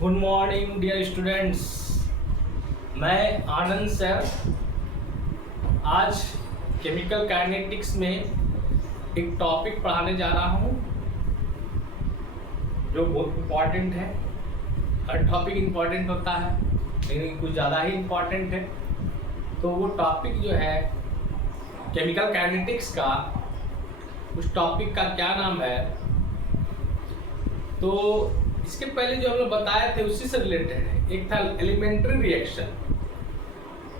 Good morning dear students. मैं Anand sir आज chemical kinetics में एक टॉपिक पढ़ाने जा रहा हूँ जो बहुत इम्पॉर्टेंट है। हर टॉपिक इम्पॉर्टेंट होता है लेकिन कुछ ज़्यादा ही इम्पॉर्टेंट है। तो वो टॉपिक जो है केमिकल काइनेटिक्स का, उस टॉपिक का क्या नाम है, तो इसके पहले जो हम लोग बताए थे उसी से रिलेटेड है। एक था एलिमेंट्री रिएक्शन,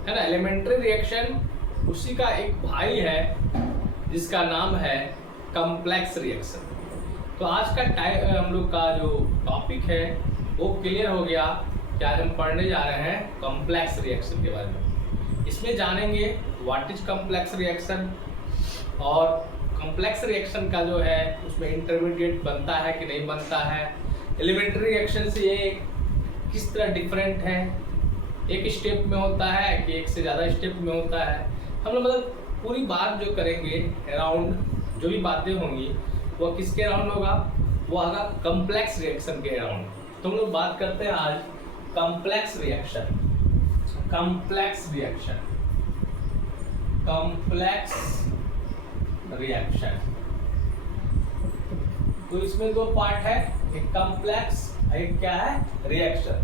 है ना। एलिमेंट्री रिएक्शन उसी का एक भाई है जिसका नाम है कॉम्प्लेक्स रिएक्शन। तो आज का हम लोग का जो टॉपिक है वो क्लियर हो गया कि आज हम पढ़ने जा रहे हैं कॉम्प्लेक्स रिएक्शन के बारे में। इसमें जानेंगे व्हाट इज कॉम्प्लेक्स रिएक्शन और कॉम्प्लेक्स रिएक्शन का जो है उसमें इंटरमीडिएट बनता है कि नहीं बनता है, एलिमेंट्री रिएक्शन से ये किस तरह डिफरेंट है, एक स्टेप में होता है कि एक से ज़्यादा स्टेप में होता है। हम लोग मतलब पूरी बात जो करेंगे अराउंड जो भी बातें होंगी वो किसके अराउंड होगा, वो आगा कॉम्प्लेक्स रिएक्शन के अराउंड। तो हम लोग बात करते हैं आज complex reaction. Complex reaction, complex reaction. तो इसमें दो पार्ट है, एक कॉम्प्लेक्स, एक क्या है, रिएक्शन।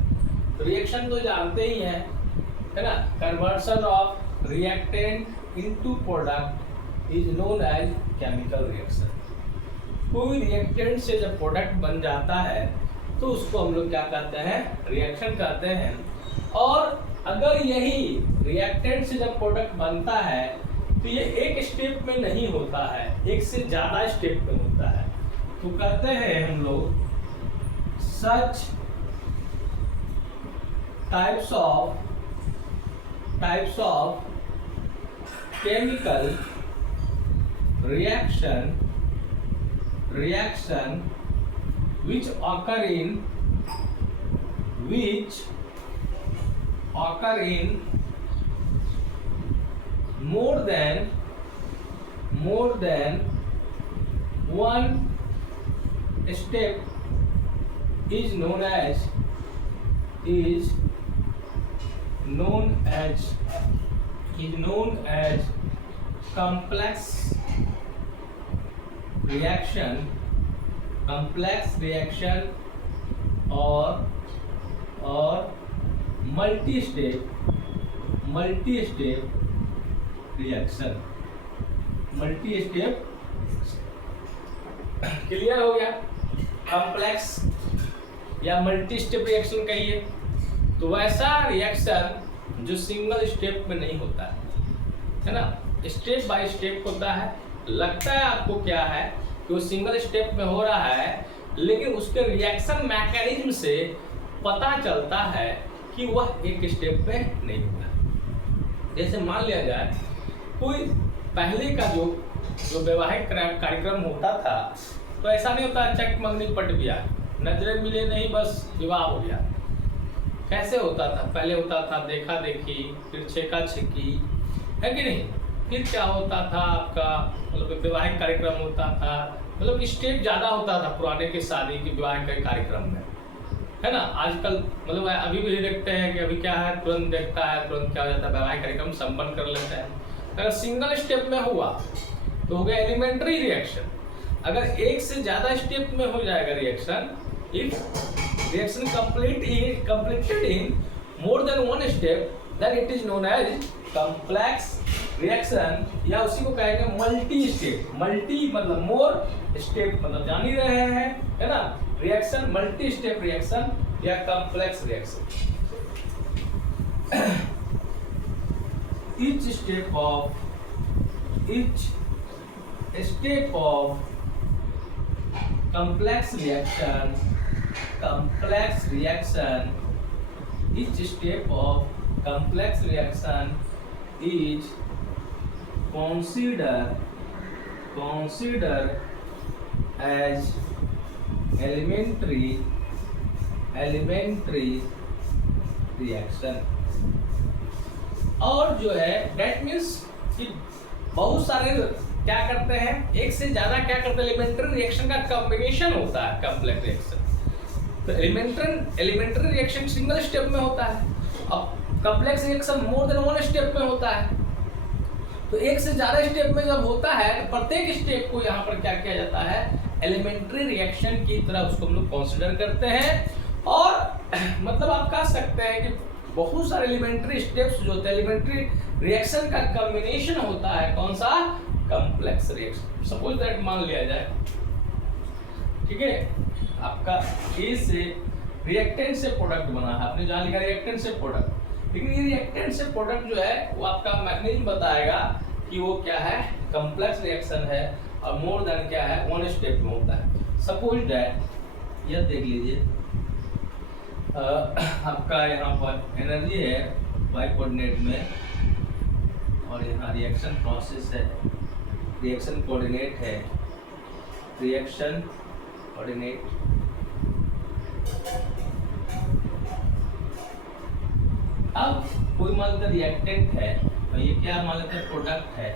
रिएक्शन तो जानते ही हैं, है ना। Conversion of reactant into product is known as chemical reaction. कोई रिएक्टेंट से जब प्रोडक्ट बन जाता है तो उसको हम लोग क्या कहते हैं, रिएक्शन कहते हैं। और अगर यही रिएक्टेंट से जब प्रोडक्ट बनता है तो ये एक स्टेप में नहीं होता है, एक से ज्यादा स्टेप में होता है। तो कहते हैं हम लोग such types of chemical reaction which occur in more than one step is known as complex reaction or multi step reaction। Clear हो गया। कॉम्प्लेक्स या मल्टी स्टेप रिएक्शन कहिए तो वैसा रिएक्शन जो सिंगल स्टेप में नहीं होता है ना, स्टेप बाय स्टेप होता है। लगता है आपको क्या है कि वो सिंगल स्टेप में हो रहा है, लेकिन उसके रिएक्शन मैकेनिज्म से पता चलता है कि वह एक स्टेप में नहीं होता। जैसे मान लिया जाए कोई पहले का जो वैवाहिक कार्यक्रम होता था तो ऐसा नहीं होता चक मंगनी पट गया, नजरें मिले नहीं, बस विवाह हो गया। कैसे होता था, पहले होता था देखा देखी, फिर छेका छेकी, है कि नहीं। फिर क्या होता था आपका, मतलब वैवाहिक कार्यक्रम होता था, मतलब स्टेप ज़्यादा होता था पुराने के शादी के विवाह के कार्यक्रम में, है ना। आजकल मतलब अभी भी देखते हैं कि अभी क्या है, तुरंत देखता है, तुरंत क्या हो जाता है, वैवाहिक कार्यक्रम संपन्न कर लेते हैं। अगर सिंगल स्टेप में हुआ तो हो गया एलिमेंट्री रिएक्शन। अगर एक से ज्यादा स्टेप में हो जाएगा reaction, if reaction completed in more than one step, then it is known as complex reaction, या उसी को कहेंगे मल्टी स्टेप। मल्टी मतलब मोर, स्टेप मतलब जान ही रहे हैं, है ना। रिएक्शन मल्टी स्टेप रिएक्शन या complex reaction. each step of complex reaction, each step of complex reaction is considered as elementary reaction। और जो है that means कि बहुत सारे क्या करते हैं, एक से ज्यादा क्या करते हैं, एलिमेंट्री रिएक्शन का कॉम्बिनेशन होता है कॉम्प्लेक्स रिएक्शन। तो एलिमेंट्री रिएक्शन सिंगल स्टेप में होता है, अब complex reaction more than one step में होता है। तो एक से ज्यादा स्टेप में जब होता है तो प्रत्येक स्टेप को यहाँ पर क्या किया जाता है, एलिमेंट्री रिएक्शन की तरह उसको हम लोग कंसिडर करते हैं। और मतलब आप कह सकते हैं कि बहुत सारे एलिमेंट्री स्टेप्स जो होते हैं, एलिमेंट्री रिएक्शन का कॉम्बिनेशन होता है, कौन सा, कॉम्प्लेक्स रिएक्शन। सपोज दैट मान लिया जाए, ठीक है, आपका ए से रिएक्टेंट से प्रोडक्ट बना है, आपने जहाँ लिखा रिएक्टेंट से प्रोडक्ट, लेकिन ये रिएक्टेंट से प्रोडक्ट जो है वो आपका मैकेनिज्म बताएगा कि वो क्या है, कॉम्प्लेक्स रिएक्शन है और मोर देन क्या है, वन स्टेप में होता है। सपोज दैट यह देख लीजिए, आपका यहाँ पर एनर्जी है वाई कोऑर्डिनेट में और यहाँ रिएक्शन प्रोसेस है, रिएक्शन कोऑर्डिनेट है, रिएक्शन कोऑर्डिनेट। अब कोई मान लेते रिएक्टेंट है और ये क्या मान लेते हैं, प्रोडक्ट है,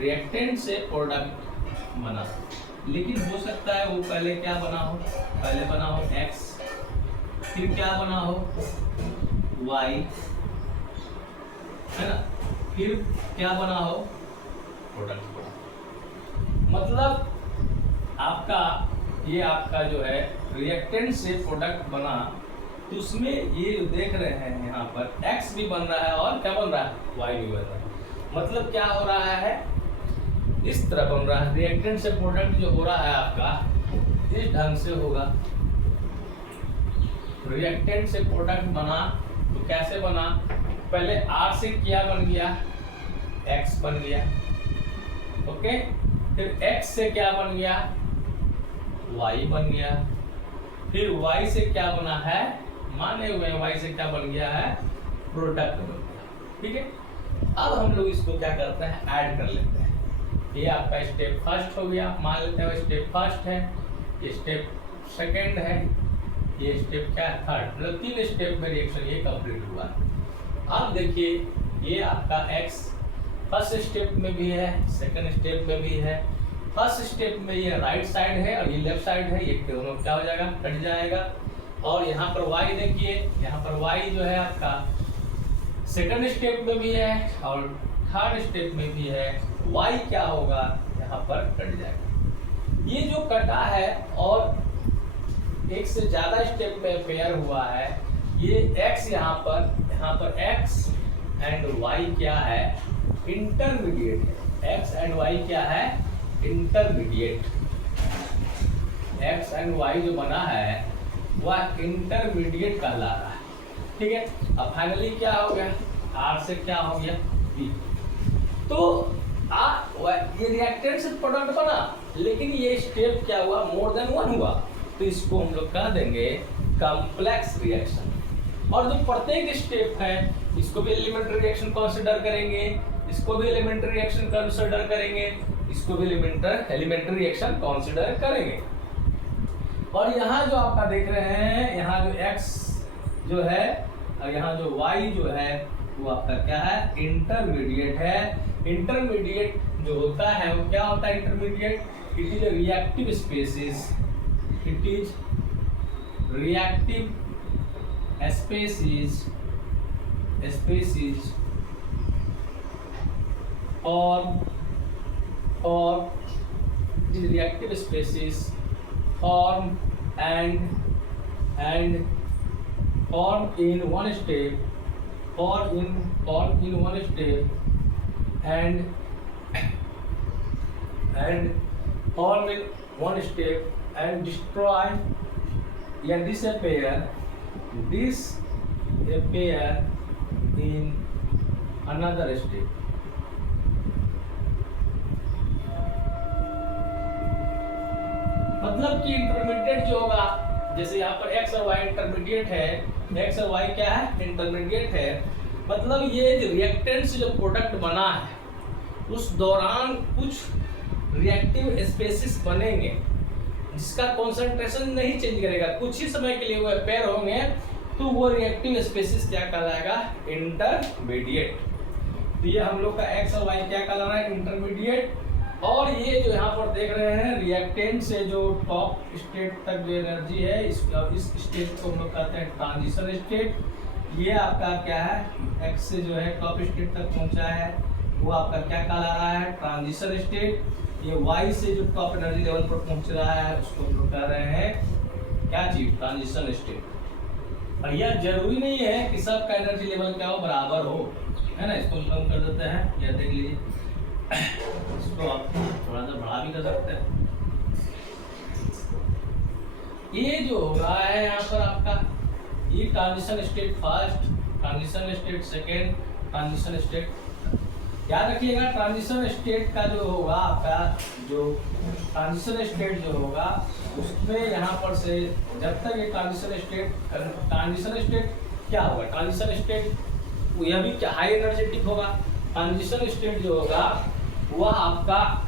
रिएक्टेंट से प्रोडक्ट बना, लेकिन हो सकता है वो पहले क्या बना हो, पहले बना हो X, फिर क्या बना हो Y, है ना, फिर क्या बना हो, प्रोडक्ट बना। मतलब आपका जो है रिएक्टेंट से प्रोडक्ट बना, तो उसमें ये जो देख रहे हैं यहाँ पर X भी बन रहा है और क्या बन रहा है, Y भी बन रहा है। मतलब क्या हो रहा है, इस तरह बन रहा है, रिएक्टेंट से प्रोडक्ट जो हो रहा है आपका इस ढंग से होगा। रिएक्टेंट से प्रोडक्ट बना तो कैसे बना, पहले R से क्या बन गया, X बन गया, ओके, फिर X से क्या बन गया, Y बन गया, फिर Y से क्या बना है, माने हुए Y से क्या बन गया है, प्रोडक्ट बन गया, ठीक है। अब हम लोग इसको क्या करते हैं, ऐड कर लेते हैं। ये आपका स्टेप फर्स्ट हो गया, मान लेते हैं स्टेप फर्स्ट है, ये स्टेप सेकंड है, ये स्टेप क्या है, थर्ड, मतलब 3 स्टेप में रिएक्शन ये कंप्लीट हुआ। अब देखिए ये आपका X फर्स्ट स्टेप में भी है, सेकंड स्टेप में भी है। फर्स्ट स्टेप में ये राइट साइड है और ये लेफ्ट साइड है, ये दोनों क्या हो जाएगा, कट जाएगा। और यहाँ पर Y देखिए, यहाँ पर Y जो है आपका सेकंड स्टेप में भी है और थर्ड स्टेप में भी है, Y क्या होगा, यहाँ पर कट जाएगा। ये जो कटा है और एक से ज्यादा स्टेप में पेयर हुआ है, ये X यहाँ पर X एंड Y क्या है, इंटरमीडिएट है। X एंड Y क्या है, इंटरमीडिएट। X एंड Y जो बना है वह इंटरमीडिएट कहला रहा है, ठीक है। अब फाइनली क्या हो गया, R से क्या हो गया, B। तो ये रिएक्टेंट से प्रोडक्ट बना, लेकिन ये स्टेप क्या हुआ, मोर देन वन हुआ, तो इसको हम लोग कह देंगे कॉम्प्लेक्स रिएक्शन। और जो प्रत्येक स्टेप है इसको भी एलिमेंट्री रिएक्शन कंसीडर करेंगे, इसको भी एलिमेंट्री रिएक्शन कंसीडर करेंगे, इसको भी एलिमेंट्री रिएक्शन कंसीडर करेंगे। और यहाँ जो आपका देख रहे हैं, यहाँ जो X जो है और यहाँ जो Y जो है वो आपका क्या है, इंटरमीडिएट है। इंटरमीडिएट जो होता है वो क्या होता है, intermediate, it is reactive species, it is reactive species or it is reactive species form and form in one step, form in one step and form in one step and destroy and disappear in another step। मतलब कि intermediate जो होगा, जैसे यहाँ पर X और Y intermediate है, X और Y क्या है, इंटरमीडिएट है। मतलब ये जो रिएक्टेंट से जो प्रोडक्ट बना है उस दौरान कुछ रिएक्टिव स्पेसिस बनेंगे जिसका कॉन्सेंट्रेशन नहीं चेंज करेगा, कुछ ही समय के लिए वो पेयर होंगे, तो वो रिएक्टिव स्पेसिस क्या कहलाएगा, इंटरमीडिएट। तो ये हम लोग का X और Y क्या कहला रहा है, इंटरमीडिएट। और ये जो यहाँ पर देख रहे हैं रिएक्टेंट से जो टॉप स्टेट तक जो एनर्जी है इस स्टेट को हम लोग कहते हैं ट्रांजिशन स्टेट। ये आपका क्या है एक्स से जो है टॉप स्टेट तक पहुंचा है वो आपका क्या कहला रहा है ट्रांजिशन स्टेट। ये वाई से जो टॉप एनर्जी लेवल पर पहुंच रहा है उसको हम लोग कह रहे हैं क्या चीज ट्रांजिशन स्टेट। और यह जरूरी नहीं है कि सबका एनर्जी लेवल क्या हो बराबर हो, है ना। इसको कम कर देते हैं, यह देख लीजिए इसको आप थोड़ा सा बढ़ा भी कर सकते हैं। ये जो हो रहा है यहाँ पर आपका ये transition state first, transition state second, transition state. याद रखिएगा ट्रांजिशन स्टेट का जो होगा आपका जो ट्रांजिशन स्टेट जो होगा उसमें यहाँ पर से जब तक ये ट्रांजिशन स्टेट क्या होगा ट्रांजिशन स्टेट यह भी क्या हाई एनर्जेटिक होगा। ट्रांजिशन स्टेट जो होगा वह आपका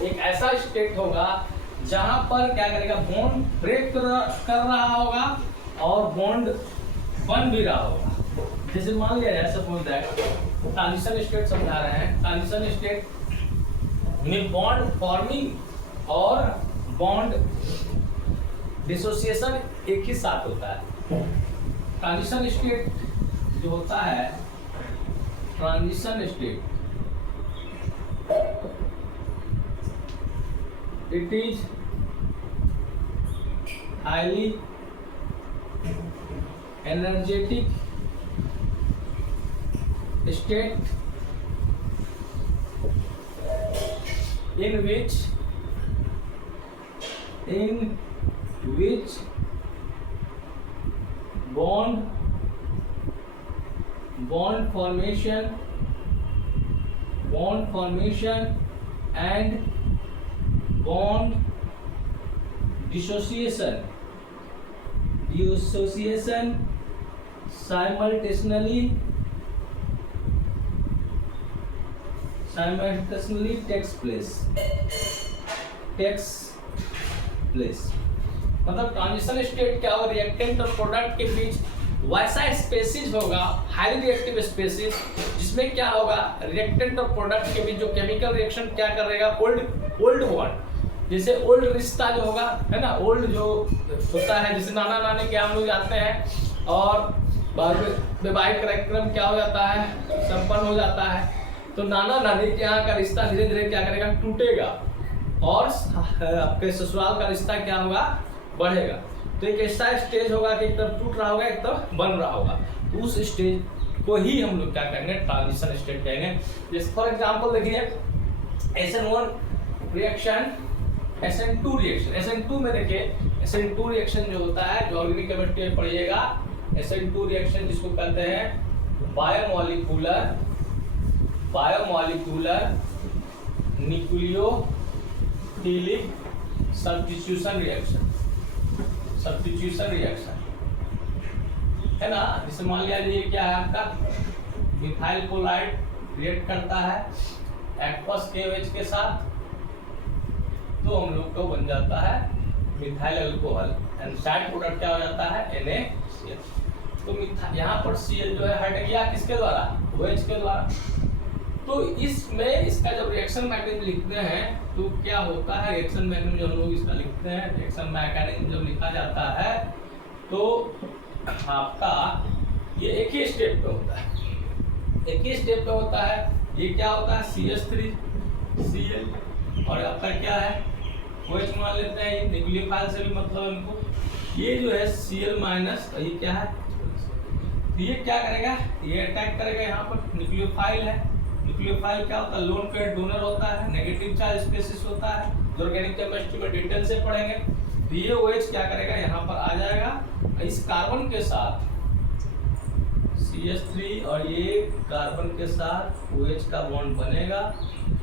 एक ऐसा स्टेट होगा जहां पर क्या करेगा बॉन्ड ब्रेक कर रहा होगा और बॉन्ड बन भी रहा होगा। जैसे मान लिया जाए सपोज दैट ट्रांजिशन स्टेट समझा रहे हैं, ट्रांजिशन स्टेट में बॉन्ड फॉर्मिंग और बॉन्ड डिसोसिएशन एक ही साथ होता है। ट्रांजिशन स्टेट जो होता है transition state it is highly energetic state in which bond formation and bond dissociation simultaneously takes place। मतलब ट्रांजिशन स्टेट क्या होगा रिएक्टेंट और प्रोडक्ट के बीच वैसा स्पेसिस होगा हाईली रिएक्टिव स्पेसिस जिसमें क्या होगा रिएक्टेंट और प्रोडक्ट के बीच जो केमिकल रिएक्शन क्या करेगा ओल्ड बॉन्ड जैसे ओल्ड रिश्ता जो होगा है ना ओल्ड जो होता है जैसे नाना नानी के हम लोग जाते हैं और बाद में वैवाहिक कार्यक्रम क्या हो जाता है संपन्न हो जाता है तो नाना नानी के यहाँ का रिश्ता धीरे धीरे क्या करेगा टूटेगा और आपके ससुराल का रिश्ता क्या होगा बढ़ेगा। तो एक ऐसा स्टेज होगा कि एक तरफ टूट रहा होगा एक तरफ बन रहा होगा तो उस स्टेज को ही हम लोग क्या कहेंगे ट्रांजिशन स्टेट कहेंगे। जैसे फॉर एग्जांपल देखिए SN1 reaction SN2 reaction SN2 में देखिए SN2 रिएक्शन जो होता है जो ऑर्गेनिक केमिस्ट्री में पढ़िएगा SN2 रिएक्शन जिसको कहते हैं बायोमॉलिक्यूलर न्यूक्लियोफिलिक सब्स्टिट्यूशन रिएक्शन है ना। जैसे मान लिया ये क्या है आपका मिथाइल क्लोराइड रिएक्ट करता है एक्वस KOH के साथ तो हम लोग को बन जाता है methyl alcohol and side product क्या हो जाता है NaCl। तो यहाँ पर Cl जो है हट गया किसके द्वारा OH के द्वारा। तो इसमें इसका जब रिएक्शन मैकेनिज्म लिखते हैं तो क्या होता है रिएक्शन मैकेनिज्म जब हम लोग इसका लिखते हैं रिएक्शन मैकेनिज्म जब लिखा जाता है तो आपका ये एक ही स्टेप पे होता है ये क्या होता है CH3Cl और आपका क्या है OH मान लेते हैं न्यूक्लियोफाइल से भी मतलब हमको ये जो है Cl माइनस ये क्या है तो ये क्या करेगा ये अटैक करेगा यहाँ पर न्यूक्लियोफाइल है। न्यूक्लियोफाइल क्या होता है लोन पेयर डोनर होता है नेगेटिव चार्ज स्पेसिस होता है जो ऑर्गेनिक केमिस्ट्री में डिटेल से पढ़ेंगे। तो ये OH क्या करेगा यहाँ पर आ जाएगा इस कार्बन के साथ CH3 और ये कार्बन के साथ OH का बॉन्ड बनेगा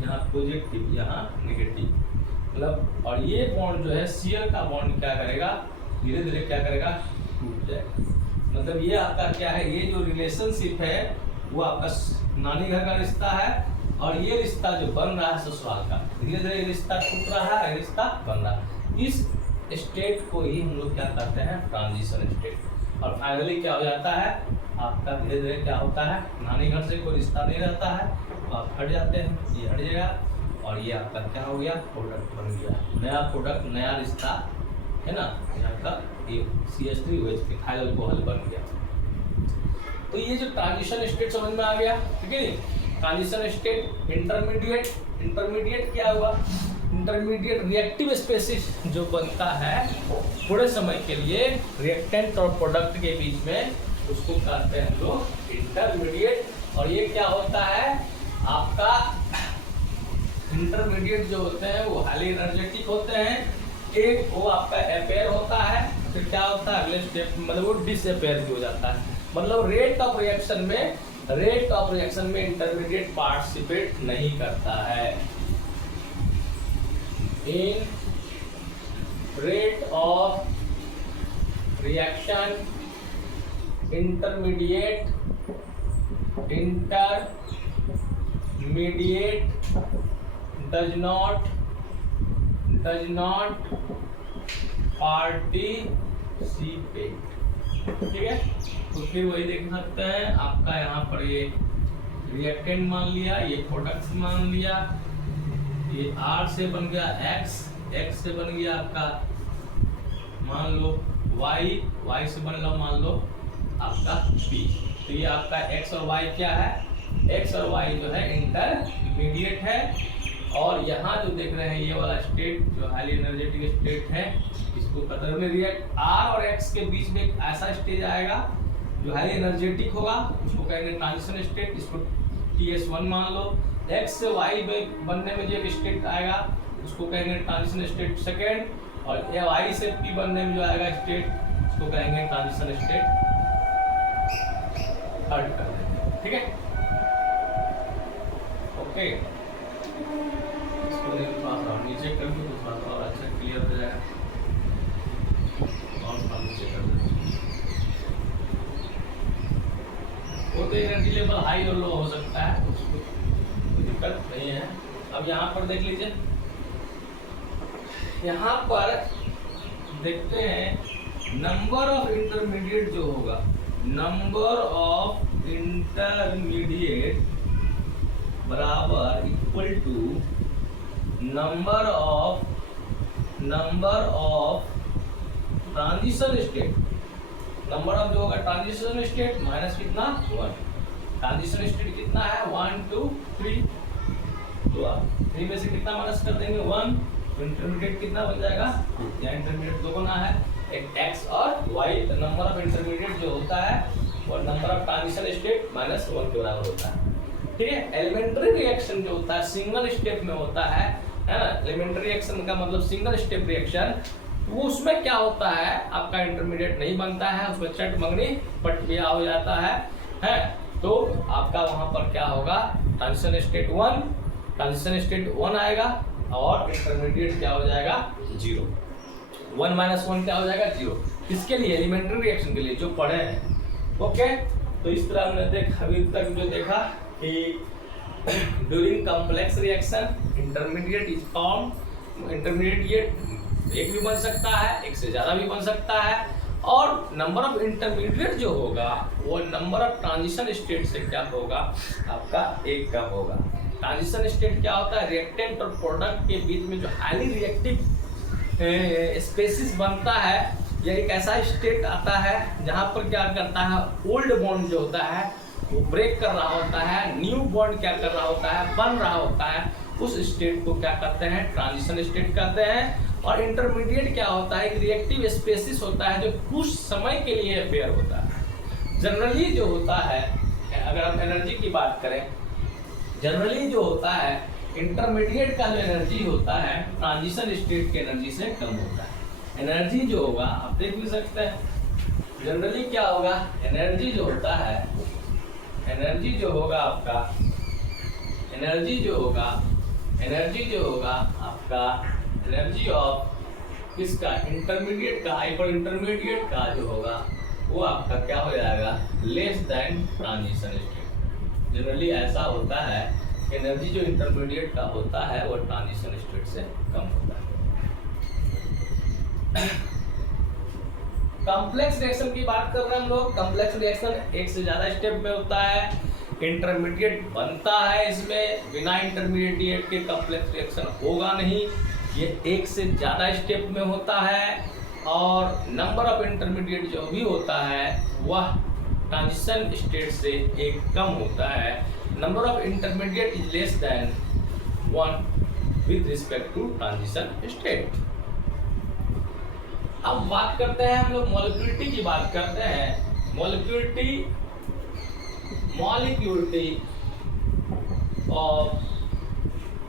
यहाँ पॉजिटिव यहाँ नेगेटिव मतलब और ये बॉन्ड जो है Cl का बॉन्ड क्या करेगा धीरे धीरे क्या करेगा टूट जाएगा। मतलब ये आपका क्या है ये जो रिलेशनशिप है वो आपका नानी घर का रिश्ता है और ये रिश्ता जो बन रहा है ससुराल का धीरे धीरे रिश्ता टूट रहा है रिश्ता बन रहा है। इस स्टेट को ही हम लोग क्या कहते हैं ट्रांजिशन स्टेट। और फाइनली क्या हो जाता है आपका धीरे धीरे क्या होता है नानी घर से कोई रिश्ता नहीं रहता है तो आप हट जाते हैं ये हट जाएगा और ये आपका क्या हो गया, प्रोडक्ट बन गया, नया प्रोडक्ट, नया रिश्ता, है ना, यहाँ का ये CH3OH इथाइल अल्कोहल बन गया। तो ये जो ट्रांजिशन स्टेट समझ में आ गया, ठीक है नहीं। ट्रांजिशन स्टेट, इंटरमीडिएट क्या हुआ, इंटरमीडिएट रिएक्टिव स्पेसिस जो बनता है थोड़े समय के लिए रिएक्टेंट और प्रोडक्ट के बीच में, उसको कहते हैं लोग इंटरमीडिएट। और ये क्या होता है आपका, इंटरमीडिएट जो होते हैं वो हाईली एनर्जेटिक होते हैं। एक वो आपका अपेयर होता है, फिर क्या होता है अगले स्टेप मतलब वो डिसअपेयर भी हो जाता है। मतलब रेट ऑफ रिएक्शन में इंटरमीडिएट पार्टिसिपेट नहीं करता है। In rate of reaction intermediate does not participate, ठीक है। तो फिर वही देख सकते हैं आपका यहाँ पर ये रिएक्टेंट मान लिया, ये प्रोडक्ट मान लिया, ये R से बन गया X से बन गया आपका मान लो Y से बन लो मान लो आपका B। तो ये आपका X और Y क्या है, X और Y जो है इंटरमीडिएट है। और यहाँ जो देख रहे हैं ये वाला स्टेट जो हाईली एनर्जेटिक स्टेट है, इसको कतर में रिएक्ट R और X के बीच में एक ऐसा स्टेज आएगा जो हाईली एनर्जेटिक होगा, उसको कहेंगे ट्रांजिशन स्टेट, इसको TS1 मान लो। X से Y में बनने में जो एक स्टेट आएगा उसको कहेंगे ट्रांजिशन स्टेट सेकेंड, और Y से P बनने में जो आएगा स्टेट उसको कहेंगे ट्रांजिशन स्टेट थर्ड कर देंगे, ठीक है। ओके, इसको थोड़ा सा नीचे कर दो तो थोड़ा सा और अच्छा क्लियर हो जाएगा। और नीचे कर दो वो तो एनर्जी लेवल हाई और लो हो सकता है, उसको कोई दिक्कत नहीं है। अब यहाँ पर देख लीजिए, यहाँ पर देखते हैं नंबर ऑफ इंटरमीडिएट जो होगा, नंबर ऑफ इंटरमीडिएट बराबर equal to number of transition state. Number of जो होगा ट्रांजिशन स्टेट माइनस कितना 1। ट्रांजिशन स्टेट कितना है 1 2 3, तो आप 3 में से कितना माइनस कर देंगे 1, इंटरमीडिएट कितना बन जाएगा, या इंटरमीडिएट दो बना है एक X और Y। तो नंबर ऑफ इंटरमीडिएट जो होता है और number of transition state minus 1 के बराबर होता है, ठीक है। एलिमेंट्री रिएक्शन जो होता है सिंगल स्टेप में होता है ना। एलिमेंट्री रिएक्शन का मतलब सिंगल स्टेप रिएक्शन, वो उसमें क्या होता है आपका इंटरमीडिएट नहीं बनता है, उसमें चट मंगनी पट बिया हो जाता है। तो आपका वहां पर क्या होगा, ट्रांजिशन स्टेट 1 आएगा और इंटरमीडिएट क्या हो जाएगा 0। 1 - 1 क्या हो जाएगा 0। इसके लिए एलिमेंट्री रिएक्शन के लिए जो पढ़े हैं, ओके। तो इस तरह हमने देखा अभी तक जो देखा कि during complex reaction intermediate is form. Intermediate एक भी बन सकता है, एक से ज़्यादा भी बन सकता है, और नंबर ऑफ इंटरमीडिएट जो होगा वो नंबर ऑफ ट्रांजिशन स्टेट से क्या होगा आपका एक का होगा। ट्रांजिशन स्टेट क्या होता है, रिएक्टेंट और प्रोडक्ट के बीच में जो हाईली रिएक्टिव स्पेसिस बनता है, या एक ऐसा स्टेट आता है जहाँ पर क्या करता है ओल्ड बॉन्ड जो होता है वो ब्रेक कर रहा होता है, न्यू बॉन्ड क्या कर रहा होता है बन रहा होता है, उस स्टेट को क्या कहते हैं ट्रांजिशन स्टेट कहते हैं। और इंटरमीडिएट क्या होता है, एक रिएक्टिव स्पेसिस होता है जो कुछ समय के लिए अपेयर होता है। जनरली जो होता है, अगर हम एनर्जी की बात करें, जनरली जो होता है इंटरमीडिएट का जो एनर्जी होता है ट्रांजिशन स्टेट की एनर्जी से कम होता है। एनर्जी जो होगा आप देख भी सकते हैं, जनरली क्या होगा, एनर्जी जो होता है, एनर्जी जो होगा आपका, एनर्जी जो होगा आपका, एनर्जी ऑफ किसका इंटरमीडिएट का, हाइपर इंटरमीडिएट का जो होगा वो आपका क्या हो जाएगा less than transition state. Generally ऐसा होता है एनर्जी जो इंटरमीडिएट का होता है वो ट्रांजिशन स्टेट से कम होता है। कॉम्प्लेक्स रिएक्शन की बात कर रहे हैं हम लोग। कॉम्प्लेक्स रिएक्शन एक से ज्यादा स्टेप में होता है। इंटरमीडिएट बनता है इसमें, बिना इंटरमीडिएट के कॉम्प्लेक्स रिएक्शन होगा नहीं। ये एक से ज़्यादा स्टेप में होता है और नंबर ऑफ इंटरमीडिएट जो भी होता है वह ट्रांजिशन स्टेट से एक कम होता है। Number of intermediate is less than 1 with respect to transition state. अब बात करते हैं हम लोग मॉलिक्यूलिटी की बात करते हैं। मॉलिक्यूलिटी of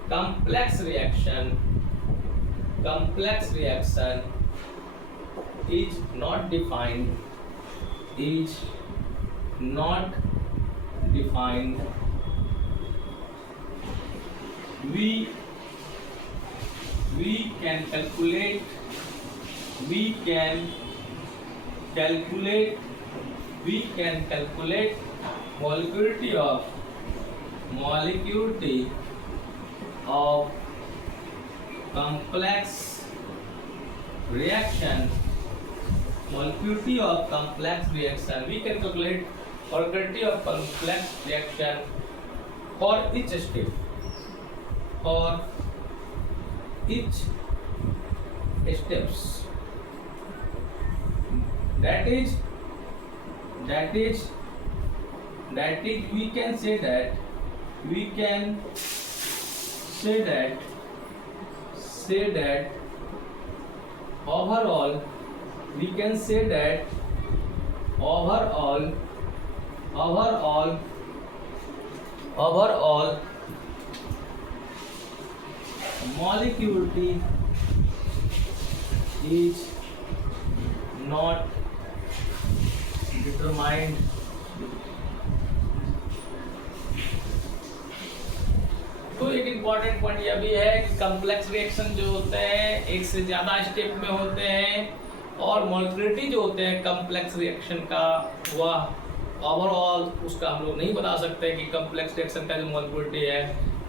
complex reaction is not defined we can calculate molecularity of complex reaction. Molecularity of complex reaction, we can calculate molecularity of complex reaction for each step, steps. That is we can say that overall molecularity is not determined तो एक important point यह भी है कि complex reaction जो होते हैं एक से ज़्यादा स्टेप में होते हैं और मॉलिक्यूलिटी जो होते हैं कॉम्प्लेक्स रिएक्शन का वह ओवरऑल उसका हम लोग नहीं बता सकते कि कॉम्प्लेक्स रिएक्शन का जो मॉलिक्यूलिटी है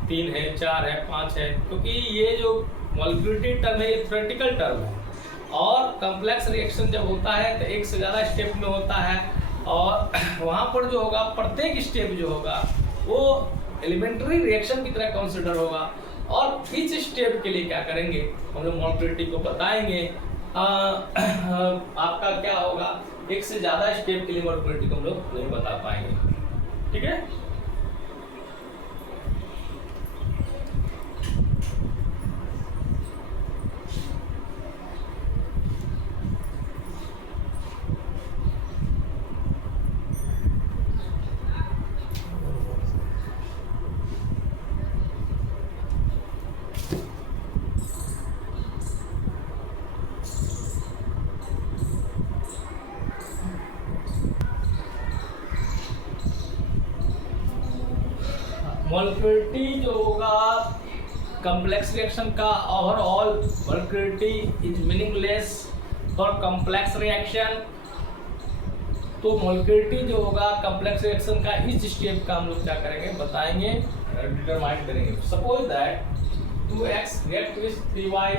3 है, 4 है, 5 है, क्योंकि ये जो मॉलिक्यूलिटी टर्म है ये थ्योरेटिकल टर्म है और कॉम्प्लेक्स रिएक्शन जब होता है तो एक से ज़्यादा स्टेप में होता है और वहाँ पर जो होगा प्रत्येक स्टेप जो होगा वो एलिमेंट्री रिएक्शन की तरह कंसिडर होगा और इस स्टेप के लिए क्या करेंगे हम लोग मॉलिक्यूलिटी को बताएंगे। आपका क्या होगा एक से ज़्यादा स्टेप के लिए मॉलिक्यूलिटी को हम लोग नहीं बता पाएंगे। ठीक है, मॉलिक्यूलिटी जो होगा कॉम्प्लेक्स रिएक्शन का overall molecularity is meaningless for complex reaction. तो मॉलिक्यूलिटी जो होगा कॉम्प्लेक्स रिएक्शन का इस स्टेप का हम लोग क्या करेंगे बताएंगे, डिटरमाइन करेंगे। Suppose that 2x react with 3y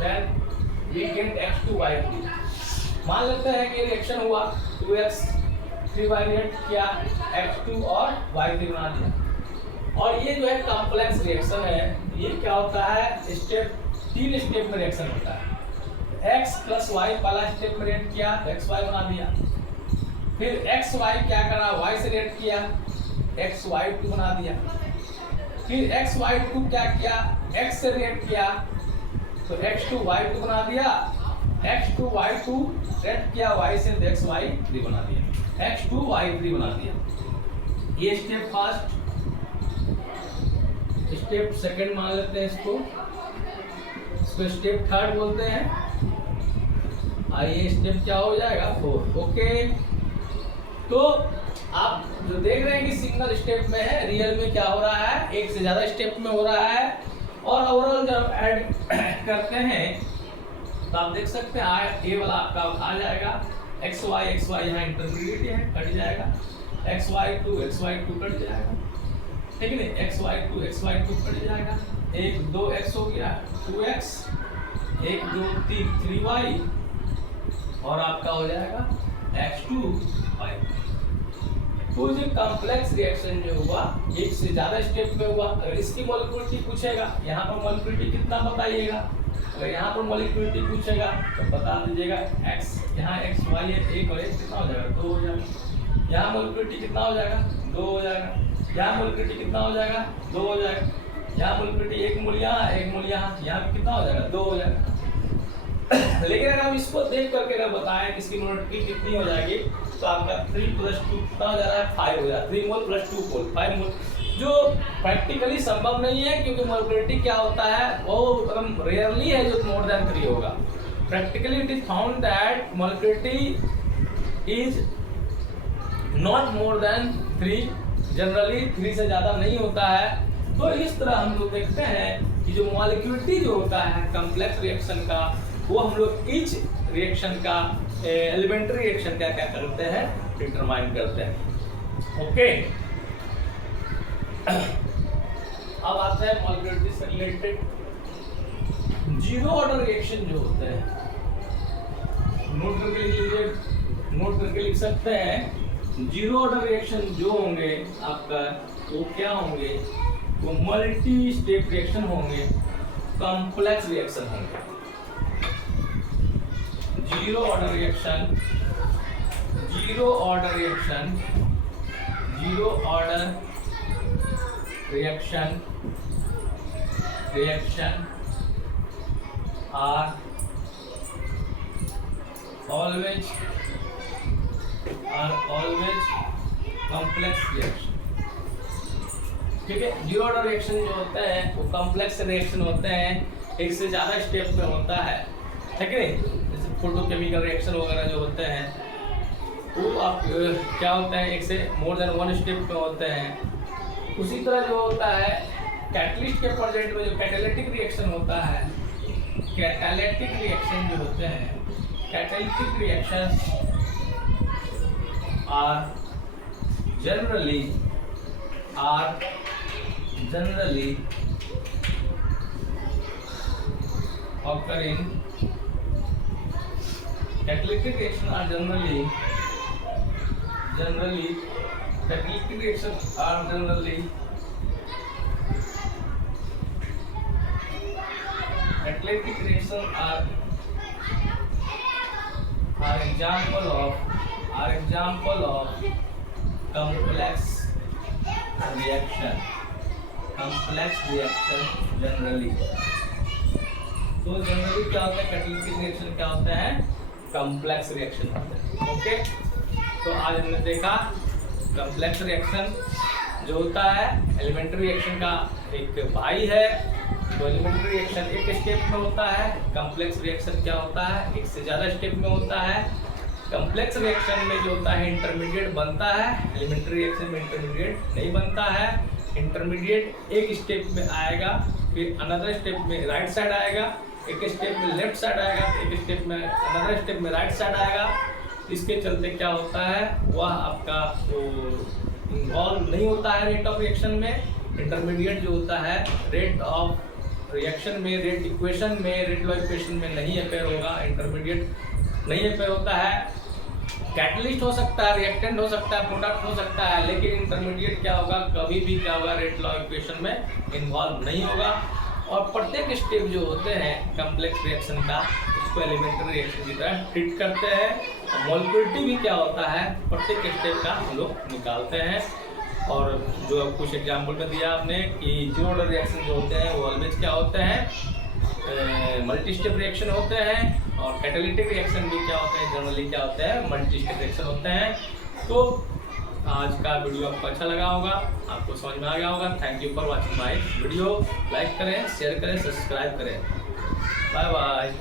then we get x2y3। मान लेते हैं कि रिएक्शन हुआ 2x 3y रिएक्ट किया x2 और y3 बना दिया और ये जो है कॉम्प्लेक्स रिएक्शन है ये क्या होता है स्टेप 3 स्टेप में रिएक्शन होता है। x प्लस वाई पहला स्टेप में रिएक्ट किया एक्स वाई बना दिया, फिर एक्स वाई क्या करा y से रिएक्ट किया एक्स वाई 2 बना दिया, फिर एक्स वाई 2 क्या किया x से रिएक्ट किया तो x2 y2 बना दिया, x2 y2 रिएक्ट किया y से तो x y3 बना दिया, x2 y3 बना दिया। ये स्टेप फर्स्ट। स्टेप सेकंड मान लेते हैं इसको स्टेप थर्ड बोलते हैं। आइए स्टेप क्या हो जाएगा 4। ओके, तो आप जो देख रहे हैं कि सिंगल स्टेप में है, रियल में क्या हो रहा है एक से ज्यादा स्टेप में हो रहा है और ओवरऑल जब ऐड करते हैं तो आप देख सकते हैं ये वाला आपका आ जाएगा एक्स वाई यहाँ इंटरमीडिएट है कट जाएगा, xy2 कट जाएगा, ठीक है ना, xy2 कट जाएगा, 1 2 x हो गया 2x 1 2 3 3y और आपका हो जाएगा x2 y। तो तो जो कॉम्प्लेक्स रिएक्शन जो हुआ एक से ज्यादा स्टेप में हुआ। अगर इसकी मॉलिक्यूलिटी पूछेगा, यहाँ पर मॉलिक्यूलिटी कितना बताइएगा। अगर यहाँ पर मॉलिक्यूलिटी पूछेगा तो बता दीजिएगा x, यहाँ x y है, 1 और 1 कितना हो जाएगा, 2 हो जाएगा। यहाँ मॉलिक्यूलिटी कितना हो जाएगा, 2 हो जाएगा। यहाँ मॉलिक्यूलिटी कितना हो जाएगा, 2 हो जाएगा। यहाँ मॉलिक्यूलिटी 1 मोल यहाँ, 1 मोल यहाँ पे कितना हो जाएगा, 2 हो जाएगा। लेकिन अगर हम इसको देख करके अगर बताएं कि इसकी मोलरिटी कितनी हो जाएगी तो आपका 3 + 2 कितना हो जा रहा है, 5 हो जाएगा। 3 मोल + 2 मोल 5 मोल, जो प्रैक्टिकली संभव नहीं है क्योंकि मोलरिटी क्या होता है वो एकदम रेयरली है जो मोर देन 3 होगा। Practically it is found that molarity is not more than 3, generally 3 से ज़्यादा नहीं होता है। तो इस तरह हम लोग देखते हैं कि जो मॉलिक्यूलिटी जो होता है कॉम्प्लेक्स रिएक्शन का वो हम लोग ईच रिएक्शन का एलिमेंट्री रिएक्शन का क्या करते हैं, डिटरमाइन करते हैं। ओके, अब आते हैं मॉलिक्यूलिटी से रिलेटेड जीरो ऑर्डर रिएक्शन जो होते हैं। नोट करके लिख लीजिए, नोट करके लिख सकते हैं। जीरो ऑर्डर रिएक्शन जो होंगे आपका वो क्या होंगे, वो मल्टी स्टेप रिएक्शन होंगे, कॉम्प्लेक्स रिएक्शन होंगे। Zero order reaction, zero order reaction, zero order reaction, reaction are always complex reaction. ठीक है, जीरो ऑर्डर रिएक्शन जो होता है वो कॉम्प्लेक्स रिएक्शन होते हैं, एक से ज्यादा स्टेप में होता है। ठीक है, जैसे फोटोकेमिकल रिएक्शन वगैरह जो होते हैं वो आप क्या होता है एक से मोर देन 1 स्टेप में होते हैं। उसी तरह जो होता है कैटलिस्ट के प्रेजेंट में जो कैटालिटिक रिएक्शन होता है, कैटालिटिक रिएक्शन जो होते हैं, catalytic reaction are generally occurring, catalytic reaction are generally catalytic reactions are generally catalytic reaction are example of complex reaction generally। तो जनरली क्या होता है, कैटालिटिक रिएक्शन क्या होता है, कॉम्प्लेक्स रिएक्शन होता है। ओके, तो आज हमने देखा कॉम्प्लेक्स रिएक्शन जो होता है एलिमेंट्री रिएक्शन का एक भाई है। तो एलिमेंट्री रिएक्शन एक स्टेप में होता है, कॉम्प्लेक्स रिएक्शन क्या होता है एक से ज़्यादा स्टेप में होता है। कॉम्प्लेक्स रिएक्शन में जो होता है इंटरमीडिएट बनता है, एलिमेंट्री रिएक्शन में इंटरमीडिएट नहीं बनता है। इंटरमीडिएट एक स्टेप में आएगा, फिर अनदर स्टेप में राइट साइड आएगा, एक स्टेप में लेफ्ट साइड आएगा, एक स्टेप में अनदर स्टेप में राइट साइड आएगा। इसके चलते क्या होता है वह आपका इन्वॉल्व नहीं होता है रेट ऑफ रिएक्शन में। इंटरमीडिएट जो होता है रेट ऑफ रिएक्शन में, रेट इक्वेशन में, रेट लॉ इक्वेशन में नहीं अपेयर होगा, इंटरमीडिएट नहीं अपेयर होता है। कैटलिस्ट हो सकता है, रिएक्टेंट हो सकता है, प्रोडक्ट हो सकता है, लेकिन इंटरमीडिएट क्या होगा, कभी भी क्या होगा, रेट लॉ इक्वेशन में इन्वॉल्व नहीं होगा। और प्रत्येक स्टेप जो होते हैं कॉम्प्लेक्स रिएक्शन का उसको एलिमेंट्री रिएक्शन की तरह ट्रीट करते हैं। और मॉलिक्यूलिटी भी क्या होता है प्रत्येक स्टेप का हम लोग निकालते हैं। और जो कुछ एग्जाम्पल में दिया आपने कि जीरो ऑर्डर रिएक्शन जो होते हैं वो ऑलवेज क्या होते हैं, मल्टी स्टेप रिएक्शन होते हैं। और कैटालिटिक रिएक्शन भी क्या होते हैं, जनरली क्या होते हैं, मल्टी स्टेप रिएक्शन होते हैं। तो आज का वीडियो आपको अच्छा लगा होगा, आपको समझ में आ गया होगा। Thank you for watching my video. Like करें, शेयर करें, सब्सक्राइब करें। Bye bye.